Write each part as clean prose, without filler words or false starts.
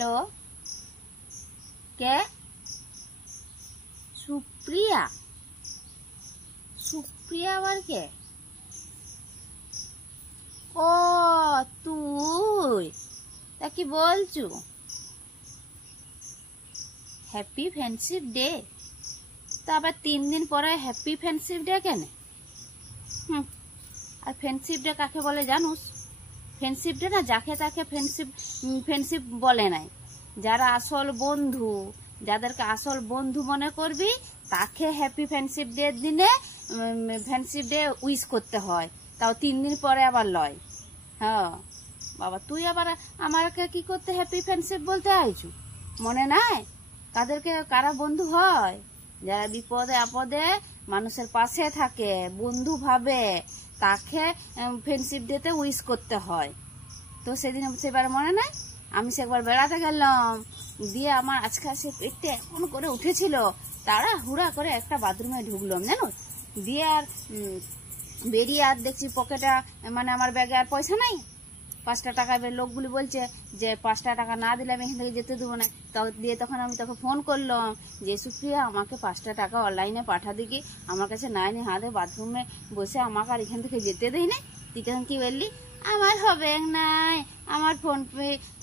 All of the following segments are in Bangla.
হ্যালো, কে? সুপ্রিয়া? সুপ্রিয়া আবার কে? ও তুই, তা কি বলছু? Happy friendship day? তা আবার 3 দিন পরে হ্যাপি ফ্রেন্ডশিপ ডে কেন? আর ফ্রেন্ডশিপ ডে কাকে বলে জানুস? ফ্রেন্ডশিপ ডে না যাকে তাকে ফ্রেন্ডশিপ বলে নাই। যারা আসল বন্ধু, যাদেরকে আসল বন্ধু মনে করবি, তাকে হ্যাপি ফ্রেন্ডশিপ ডে দিনে ফ্রেন্ডশিপ ডে উইশ করতে হয়, তাও 3 দিন পরে আবার লয়। হ্যাঁ বাবা, তুই আবার আমাকে কি করতে হ্যাপি ফ্রেন্ডশিপ বলতে আইছু? মনে নাই তাদেরকে কারা বন্ধু হয়? যারা বিপদে আপদে মানুষের পাশে থাকে, বন্ধু ভাবে, তাকে ফ্রেন্ডশিপ ডেতে উইশ করতে হয়। তো সেদিন সেবার মনে নাই? আমি সেবার বেড়াতে গেলাম, দিয়ে আমার আজকে সে পেটে এমন করে উঠেছিল, তারা হুড়া করে একটা বাথরুমে ঢুকলাম জানো, দিয়ে আর বেরিয়ে আর দেখছি পকেটে মানে আমার ব্যাগে আর পয়সা নাই। 5টা টাকা লোকগুলি বলছে যে 5টা টাকা না দিলে আমি এখান থেকে যেতে দেবো না। দিয়ে তখন আমি তোকে ফোন করলাম যে সুপ্রিয়া, আমাকে 5টা টাকা অনলাইনে পাঠা দিকি, আমার কাছে নাই নি, হাতে বাথরুমে বসে আমাকে আর এখান থেকে যেতে দেই না। তুই তখন কি বললি? আমার হবে নাই, আমার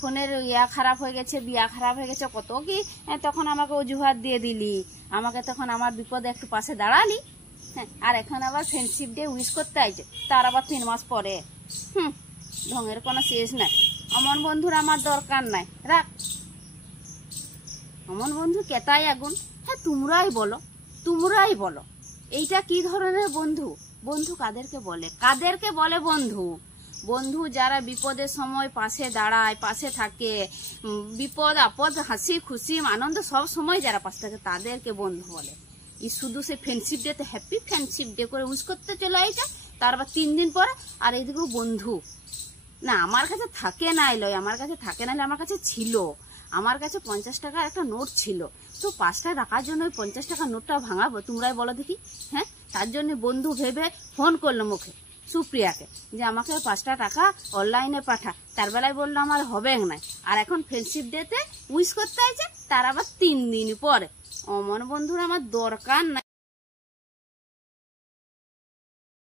ফোনের ইয়া খারাপ হয়ে গেছে, বিয়া খারাপ হয়ে গেছে, কত কি তখন আমাকে অজুহাত দিয়ে দিলি। আমাকে তখন আমার বিপদে একটু পাশে দাঁড়ালি। হ্যাঁ, আর এখন আবার ফ্রেন্ডশিপ ডে উইশ করতে আইছে, তার আবার 3 মাস পরে। ঢঙের কোনো শেষ নাই। অমন বন্ধুর আমার দরকার নাই, রাখ। অমন বন্ধু কেতাই আগুন। হ্যাঁ, তোমরাই বলো এইটা কি ধরনের বন্ধু? বন্ধু কাদেরকে বলে? কাদেরকে বলে বন্ধু? বন্ধু যারা বিপদের সময় পাশে দাঁড়ায়, পাশে থাকে, বিপদ আপদ হাসি খুশি আনন্দ সব সময় যারা পাশে থাকে, তাদেরকে বন্ধু বলে। এই শুধু সে ফ্রেন্ডশিপ ডেতে হ্যাপি ফ্রেন্ডশিপ ডে করে উইশ করতে চলে আইছে, তারপর 3 দিন পরে আর এইদিকেও বন্ধু না। আমার কাছে থাকে নাই লয়, আমার কাছে থাকে না, আমার কাছে ছিল। আমার কাছে 50 টাকার একটা নোট ছিল, তো 5টা টাকার জন্য ওই 50 টাকার নোটটা ভাঙাবো? তোমরাই বলো দেখি। হ্যাঁ, তার জন্য বন্ধু ভেবে ফোন করলো মুখে সুপ্রিয়াকে যে আমাকে 5টা টাকা অনলাইনে পাঠা। তার বেলায় বললো আমার হবে না, আর এখন ফ্রেন্ডশিপ ডেতে উইশ করতে আছে, তার আবার 3 দিন পরে। অমন বন্ধুর আমার দরকার নাই।